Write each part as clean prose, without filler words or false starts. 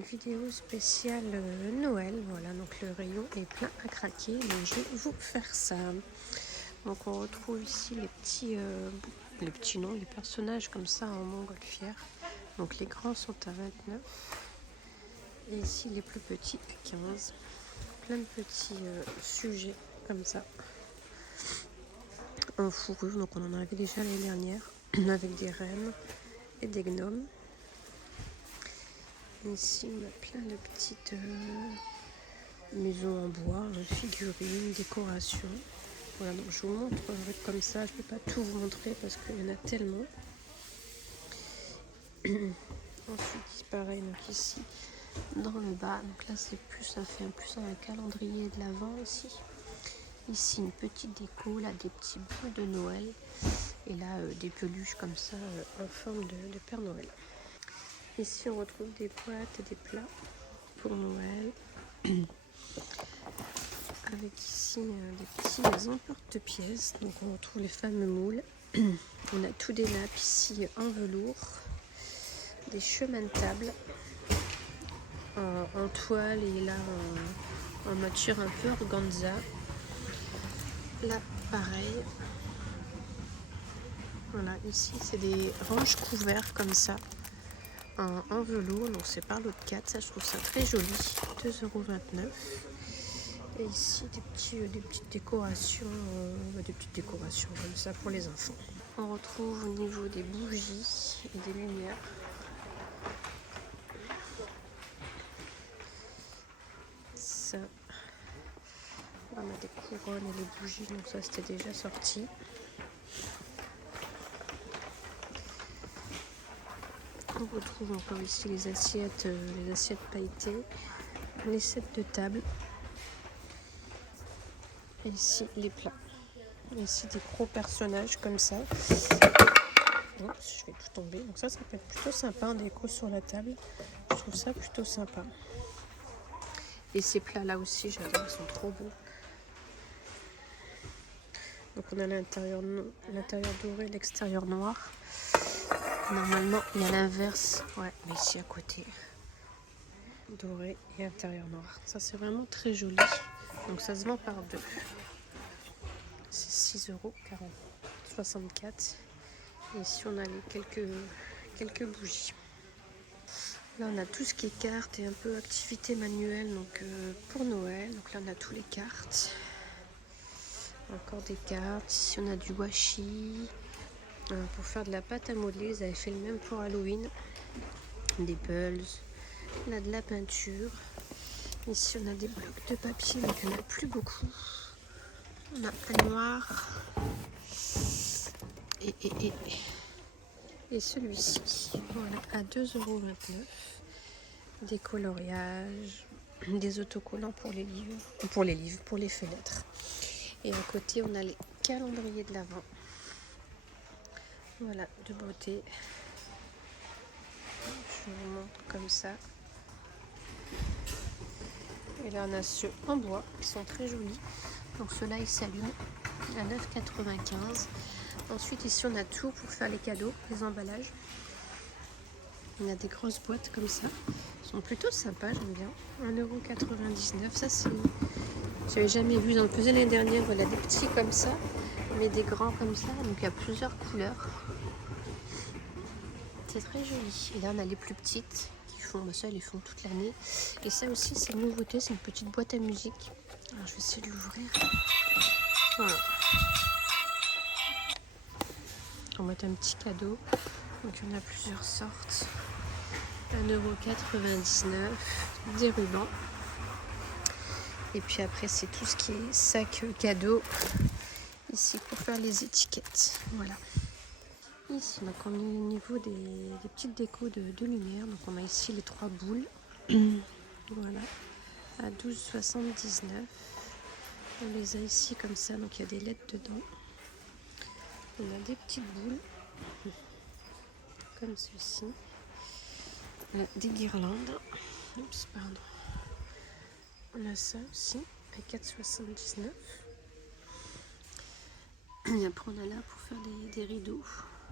une vidéo spéciale Noël. Voilà, donc le rayon est plein à craquer, donc je vais vous faire ça. Donc on retrouve ici les personnages comme ça en montgolfière. Donc les grands sont à 29 et ici les plus petits à 15. Plein de petits sujets comme ça en fourrure. Donc on en avait déjà l'année dernière avec des reines et des gnomes. Ici on a plein de petites maisons en bois, figurines, décorations. Voilà, donc je vous montre comme ça, je ne peux pas tout vous montrer parce qu'il y en a tellement. Ensuite, pareil, donc ici, dans le bas, donc là c'est plus, ça fait plus un calendrier de l'Avent ici. Ici, une petite déco, là des petits bouts de Noël. Et là, des peluches comme ça, en forme de Père Noël. Ici, on retrouve des boîtes et des plats pour Noël. Avec ici des petits emporte-pièces. Donc on retrouve les fameux moules. On a tous des nappes ici en velours. Des chemins de table en toile et là en matière un peu organza. Là pareil. Voilà, ici c'est des ranges couverts comme ça en velours. Donc c'est par l'autre 4. Ça je trouve ça très joli. 2,29 €. Et ici des petites décorations comme ça pour les enfants. On retrouve au niveau des bougies et des lumières. Ça, on a des couronnes et des bougies, donc ça c'était déjà sorti. On retrouve encore ici les assiettes pailletées, les sets de table. Et ici les plats. Et ici des gros personnages comme ça. Oups, je vais tout tomber. Donc ça peut être plutôt sympa en déco sur la table. Je trouve ça plutôt sympa. Et ces plats là aussi, j'adore, ils sont trop beaux. Donc on a l'intérieur doré, l'extérieur noir. Normalement il y a l'inverse, ouais, mais ici à côté, doré et intérieur noir. Ça c'est vraiment très joli. Donc ça se vend par deux. C'est 6,64 €. Et ici on a quelques bougies. Là on a tout ce qui est cartes et un peu activité manuelle, donc pour Noël. Donc là on a tous les cartes. Encore des cartes. Ici on a du washi. Pour faire de la pâte à modeler, ils avaient fait le même pour Halloween. Des pulls. On a de la peinture. Ici on a des blocs de papier, mais il n'y en a plus beaucoup. On a un noir. Et celui-ci, voilà, à 2,29 €. Des coloriages, des autocollants pour les livres, pour les fenêtres. Et à côté, on a les calendriers de l'Avent. Voilà, de beauté. Je vous montre comme ça. Et là, on a ceux en bois qui sont très jolis. Donc ceux-là, ils s'allument à 9,95 €. Ensuite, ici, on a tout pour faire les cadeaux, les emballages. On a des grosses boîtes comme ça. Ils sont plutôt sympas, j'aime bien. 1,99 €. Ça, c'est... J'avais jamais vu. J'en faisais l'année dernière. Voilà, des petits comme ça, mais des grands comme ça. Donc, il y a plusieurs couleurs. C'est très joli. Et là, on a les plus petites qui font... ça, elles les font toute l'année. Et ça aussi, c'est une nouveauté. C'est une petite boîte à musique. Alors, je vais essayer de l'ouvrir. Voilà. On va mettre un petit cadeau. Donc, il y en a plusieurs sortes. 1,99 €, des rubans. Et puis après, c'est tout ce qui est sac cadeau. Ici, pour faire les étiquettes. Voilà. Ici, donc on est au niveau des petites décos de lumière. Donc on a ici les 3 boules. Voilà. À 12,79 €. On les a ici comme ça. Donc il y a des lettres dedans. On a des petites boules. Comme ceci. On a des guirlandes. Oups, pardon. On a ça aussi à 4,79 €. Et après on a là pour faire des rideaux,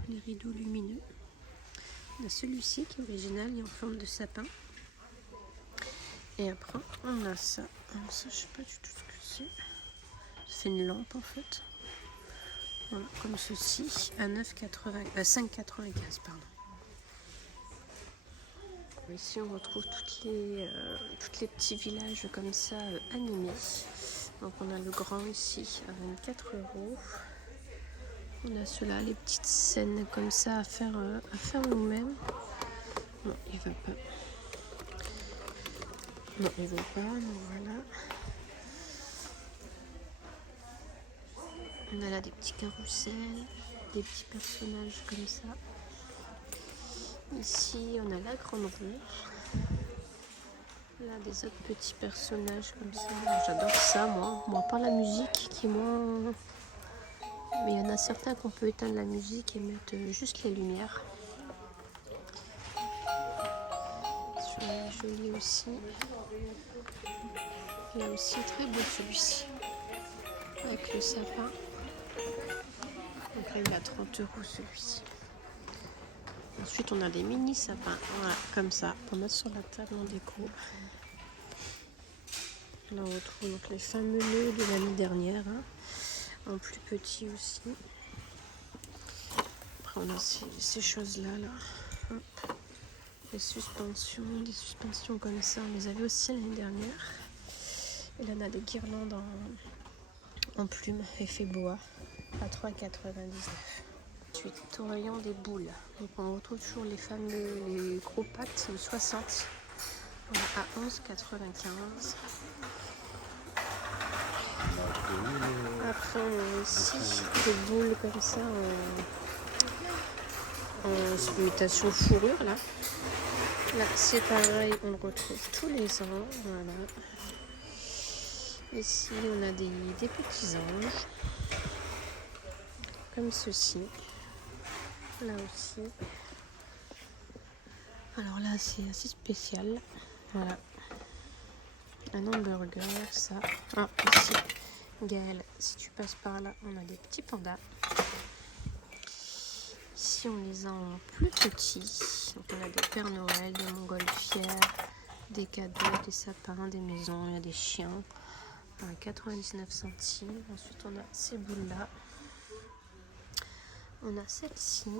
les rideaux lumineux. On a celui-ci qui est original et en forme de sapin. Et après, on a ça. Alors ça, je sais pas du tout ce que c'est. C'est une lampe en fait. Voilà, comme ceci, à 5,95 pardon. Ici, on retrouve toutes les petits villages comme ça animés. Donc, on a le grand ici à 24 €. On a ceux-là, les petites scènes comme ça à faire nous-mêmes. Non, il veut pas. Non, il veut pas. Donc voilà. On a là des petits carousels, des petits personnages comme ça. Ici, on a la grande roue. Là, des autres petits personnages comme ça. J'adore ça, moi. Moi, pas la musique qui est moins... Mais il y en a certains qu'on peut éteindre la musique et mettre juste les lumières. Celui-là est joli aussi. Là aussi, très beau celui-ci. Avec le sapin. Donc là, il a 30 € celui-ci. Ensuite, on a des mini sapins. Voilà, comme ça, pour mettre sur la table en déco. Là, on retrouve donc les fameux nœuds de l'année dernière. En plus petit aussi. Après, on a ces choses-là. Là. Des suspensions comme ça. On les avait aussi l'année dernière. Et là, on a des guirlandes en plumes, effet bois, à 3,99 €. Ensuite, au rayon des boules. Donc, on retrouve toujours les gros packs de 60. Voilà, à 11,95 €. Après, on a ici des boules comme ça en imitation fourrure. Là, c'est pareil, on le retrouve tous les ans. Voilà. Ici, on a des petits anges, comme ceci. Là aussi. Alors là, c'est assez spécial. Voilà. Un hamburger, ça. Ah, ici. Gaël, si tu passes par là, on a des petits pandas. Ici, on les a en plus petits. Donc, on a des Pères Noël, des montgolfières, des cadeaux, des sapins, des maisons. Il y a des chiens à 99 centimes. Ensuite, on a ces boules-là. On a celle-ci.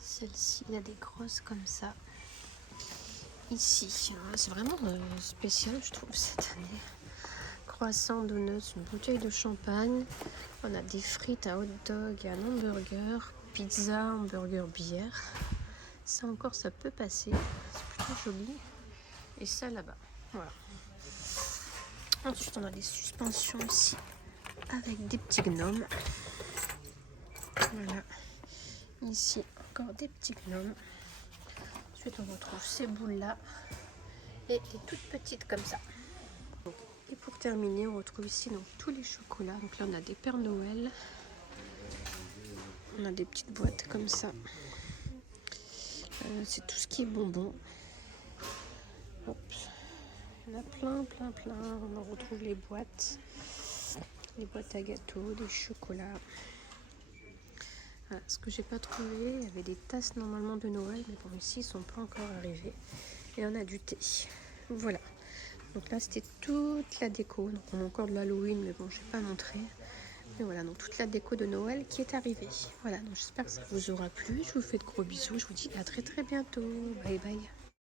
Celle-ci, il y a des grosses comme ça. Ici, c'est vraiment spécial, je trouve, cette année. Croissant, donuts, une bouteille de champagne. On a des frites, un hot dog, un hamburger, pizza, hamburger, bière. Ça encore, ça peut passer. C'est plutôt joli. Et ça là-bas. Voilà. Ensuite, on a des suspensions ici avec des petits gnomes. Voilà. Ici, encore des petits gnomes. Ensuite, on retrouve ces boules-là et les toutes petites comme ça. Et pour terminer, on retrouve ici donc tous les chocolats. Donc là, on a des Pères Noël. On a des petites boîtes comme ça. C'est tout ce qui est bonbons. Hop. Il y en a plein. On retrouve les boîtes à gâteaux, des chocolats. Voilà. Ce que j'ai pas trouvé, il y avait des tasses normalement de Noël, mais bon, ici, ils sont pas encore arrivés. Et on a du thé. Voilà. Donc là, c'était toute la déco. Donc on a encore de l'Halloween, mais bon, je vais pas montrer. Mais voilà, donc toute la déco de Noël qui est arrivée. Voilà, donc j'espère que ça vous aura plu. Je vous fais de gros bisous. Je vous dis à très bientôt. Bye bye.